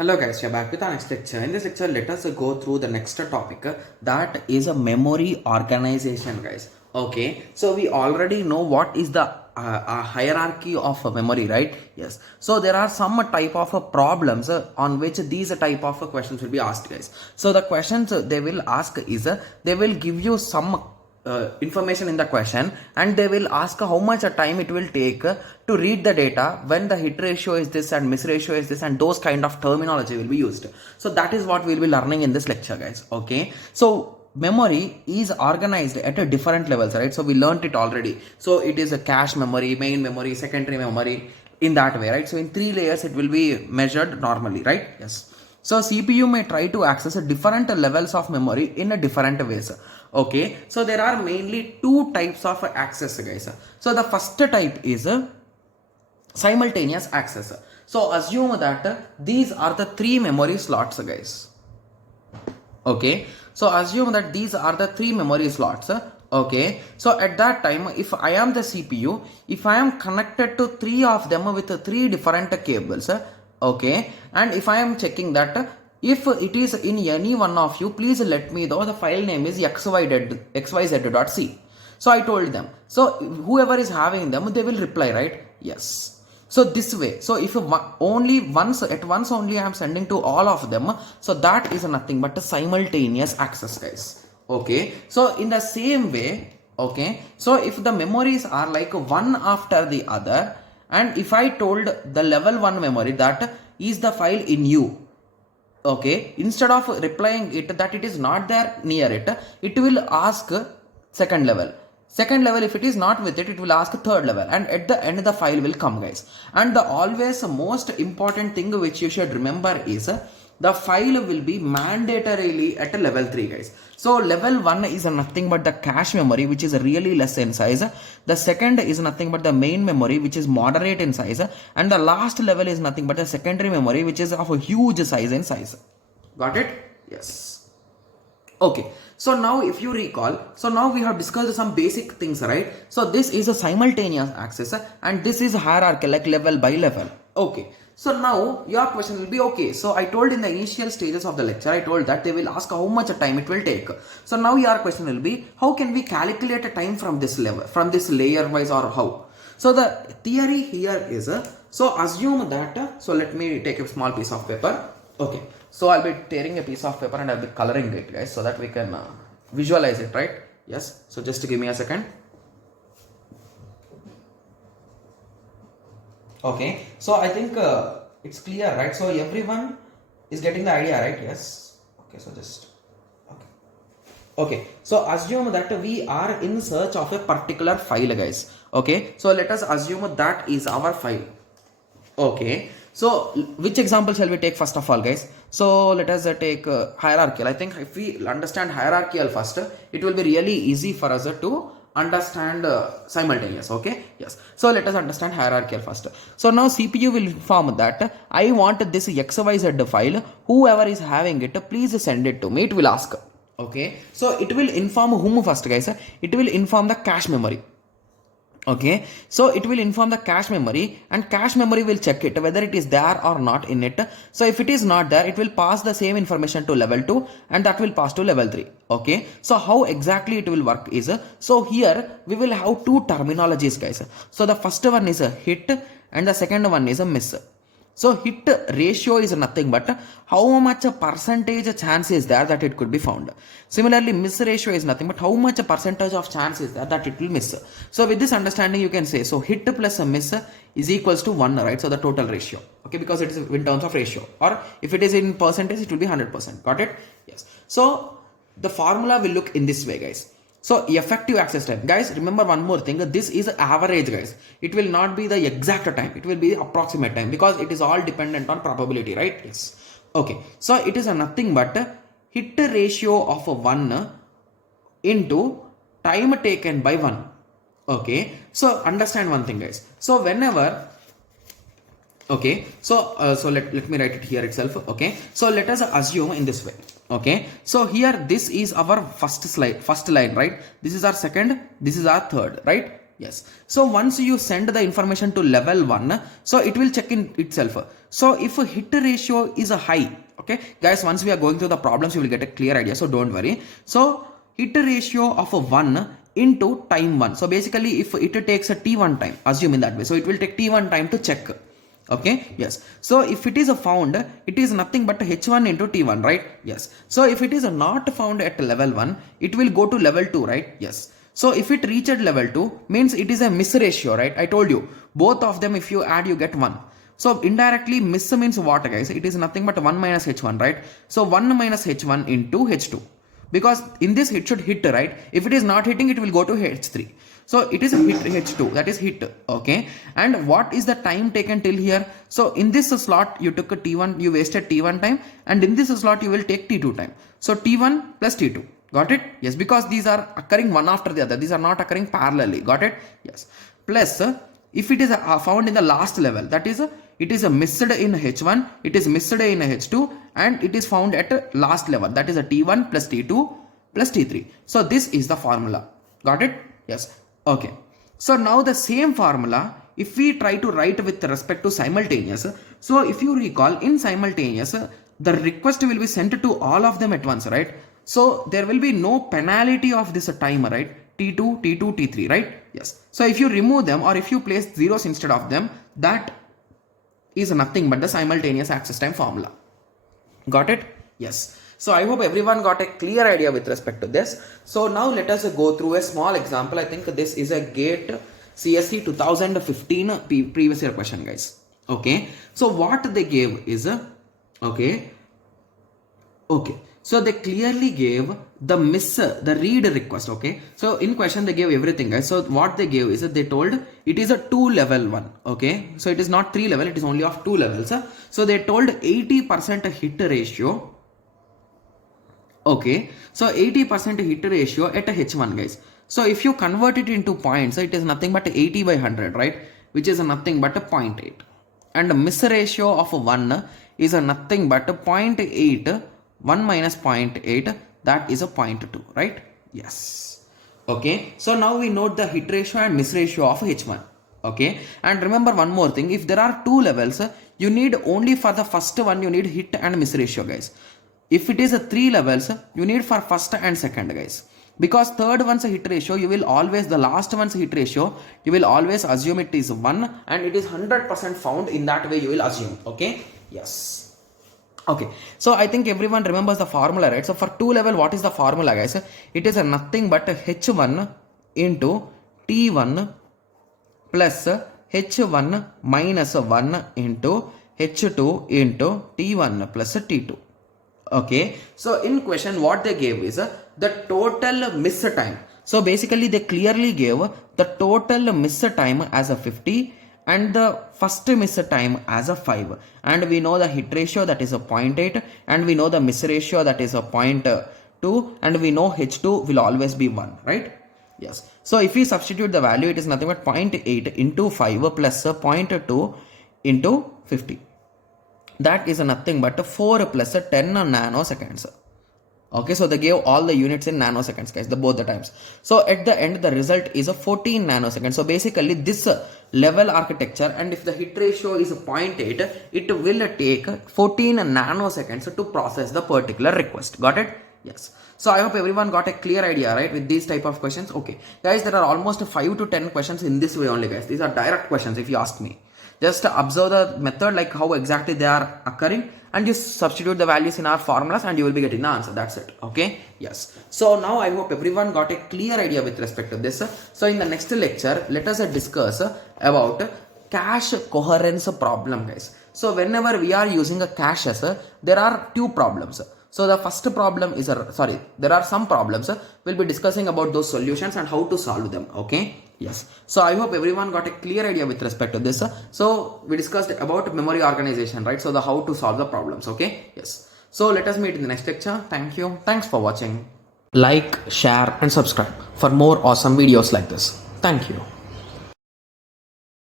Hello guys, we are back with our next lecture. In this lecture, let us go through the next topic that is a memory organization, guys. Okay, so we already know what is the hierarchy of memory, right? Yes. So there are some type of problems on which these type of questions will be asked, guys. So the questions they will ask is they will give you some information in the question and they will ask how much time it will take to read the data when the hit ratio is this and miss ratio is this, and those kind of terminology will be used. So that is what we'll be learning in this lecture, guys. Okay, so memory is organized at a different levels, right? So we learned it already. So it is a cache memory, main memory, secondary memory, in that way, right? So in 3 layers it will be measured normally, right? Yes. So CPU may try to access different levels of memory in a different ways. Okay, so there are mainly 2 types of access, guys. So the first type is simultaneous access. So assume that these are the 3 memory slots, guys. Okay, so assume that these are the 3 memory slots. Okay, so at that time, if I am the CPU, if I am connected to 3 of them with 3 different cables, okay, and if I am checking that if it is in any one of you, please let me know. The file name is xyz.c. So I told them. So whoever is having them, they will reply, right? Yes. So this way, so if only once at once only I am sending to all of them, so that is nothing but a simultaneous access, guys. Okay. So in the same way, okay. So if the memories are like one after the other, and if I told the level 1 memory that is the file in you, okay, instead of replying it that it is not there near it, it will ask second level. Second level, if it is not with it, it will ask third level, and at the end the file will come, guys. And the always most important thing which you should remember is the file will be mandatorily at level 3, guys. So level 1 is nothing but the cache memory, which is really less in size. The second is nothing but the main memory, which is moderate in size, and the last level is nothing but the secondary memory, which is of a huge size in size. Got it? Yes. Okay, so now if you recall, so now we have discussed some basic things, right? So this is a simultaneous access and this is hierarchy, like level by level. Okay, so now your question will be, okay, so I told in the initial stages of the lecture, I told that they will ask how much time it will take. So now your question will be, how can we calculate a time from this level, from this layer wise, or how? So the theory here is, so assume that, so let me take a small piece of paper. Okay, so I'll be tearing a piece of paper and I'll be coloring it, guys, so that we can visualize it, right? Yes, so just give me a second. Okay, so I think it's clear, right? So everyone is getting the idea, right? Yes. Okay, so just okay, so assume that we are in search of a particular file, guys. Okay, so let us assume that is our file. Okay, so which example shall we take first of all, guys? So let us take hierarchical. I think if we understand hierarchical first, it will be really easy for us to understand simultaneous. Okay, yes, so let us understand hierarchical first. So now CPU will inform that I want this xyz file, whoever is having it, please send it to me. It will ask. Okay, so it will inform whom first, guys? It will inform the cache memory. Okay, so it will inform the cache memory, and cache memory will check it whether it is there or not in it. So if it is not there, it will pass the same information to level 2 and that will pass to level 3. Okay, so how exactly it will work is, so here we will have 2 terminologies, guys. So the first one is a hit and the second one is a miss. So hit ratio is nothing but how much a percentage chance is there that it could be found. Similarly, miss ratio is nothing but how much a percentage of chance is there that it will miss. So with this understanding, you can say, so hit plus a miss is equals to 1, right? So the total ratio, okay, because it is in terms of ratio, or if it is in percentage, it will be 100%. Got it? Yes. So the formula will look in this way, guys. So effective access time, guys, remember one more thing, this is average, guys. It will not be the exact time, it will be approximate time, because it is all dependent on probability, right? Yes. Okay, so it is a nothing but hit ratio of 1 into time taken by 1. Okay, so understand one thing, guys. So whenever, okay, so let me write it here itself. Okay, so let us assume in this way. Okay, so here this is our first line, right? This is our second, this is our third, right? Yes. So once you send the information to level 1, so it will check in itself. So if a hit ratio is a high, okay guys, once we are going through the problems you will get a clear idea, so don't worry. So hit ratio of a 1 into time 1. So basically if it takes a t1 time, assume in that way, so it will take t1 time to check. Okay, yes. So if it is a found, it is nothing but h1 into t1, right? Yes. So if it is a not found at level 1, it will go to level 2, right? Yes. So if it reached level 2, means it is a miss ratio, right? I told you, both of them if you add you get 1. So indirectly miss means what guys? It is nothing but 1 minus h1, right? So 1 minus h1 into h2. Because in this it should hit, right? If it is not hitting, it will go to h3. So it is a hit h2, that is hit. Okay. And what is the time taken till here? So in this slot you took a t1, you wasted t1 time, and in this slot you will take t2 time. So t1 plus t2. Got it? Yes, because these are occurring one after the other. These are not occurring parallelly. Got it? Yes. Plus if it is found in the last level, that is it is missed in h1, it is missed in h2, and it is found at last level, that is a t1 plus t2 plus t3. So this is the formula. Got it? Yes. Okay. So now the same formula if we try to write with respect to simultaneous. So if you recall, in simultaneous the request will be sent to all of them at once, right? So there will be no penalty of this time, right? T2, T2, T3, right? Yes. So if you remove them or if you place zeros instead of them, that is nothing but the simultaneous access time formula. Got it? Yes. So I hope everyone got a clear idea with respect to this. So now let us go through a small example. I think this is a GATE CSE 2015 previous year question, guys. Okay. So what they gave is okay. So they clearly gave the read request. Okay. So in question they gave everything, guys. So what they gave is they told it is a 2 level one. Okay. So it is not 3 level, it is only of 2 levels. So they told 80% hit ratio. Okay. So 80% hit ratio at a H1, guys. So if you convert it into points, it is nothing but 80 by 100, right? Which is nothing but a 0.8. And the miss ratio of 1 is a nothing but a 0.8. 1 minus 0.8, that is a 0.2, right? Yes. Okay. So now we note the hit ratio and miss ratio of H1. Okay. And remember one more thing. If there are 2 levels, you need only for the first one, you need hit and miss ratio, guys. If it is a 3 levels, you need for first and second, guys. Because third one's hit ratio, you will always, the last one's hit ratio, you will always assume it is 1 and it is 100% found. In that way you will assume. Okay. Yes. Okay, so I think everyone remembers the formula, right? So for 2 level, what is the formula, guys? It is nothing but H1 into T1 plus H1 minus 1 into H2 into T1 plus T2. Okay, so in question what they gave is the total miss time. So basically they clearly gave the total miss time as a 50 and the first miss time as a 5, and we know the hit ratio, that is a 0.8, and we know the miss ratio, that is a 0.2, and we know H2 will always be 1, right? Yes. So if we substitute the value, it is nothing but 0.8 into 5 plus 0.2 into 50. That is nothing but 4 plus 10 nanoseconds. Okay, so they gave all the units in nanoseconds, guys, both the times. So at the end, the result is a 14 nanoseconds. So basically this level architecture, and if the hit ratio is 0.8, it will take 14 nanoseconds to process the particular request. Got it? Yes. So I hope everyone got a clear idea, right, with these type of questions. Okay, guys, there are almost 5 to 10 questions in this way only, guys. These are direct questions if you ask me. Just observe the method, like how exactly they are occurring, and just substitute the values in our formulas and you will be getting the answer. That's it. Okay. Yes. So now I hope everyone got a clear idea with respect to this. So in the next lecture, let us discuss about cache coherence problem, guys. So whenever we are using a caches, there are 2 problems. So the first problem is there are some problems. We'll be discussing about those solutions and how to solve them. Okay. Yes. So I hope everyone got a clear idea with respect to this. So we discussed about memory organization, right? So the how to solve the problems. Okay. Yes. So let us meet in the next lecture. Thank you. Thanks for watching. Like, share and subscribe for more awesome videos like this. Thank you.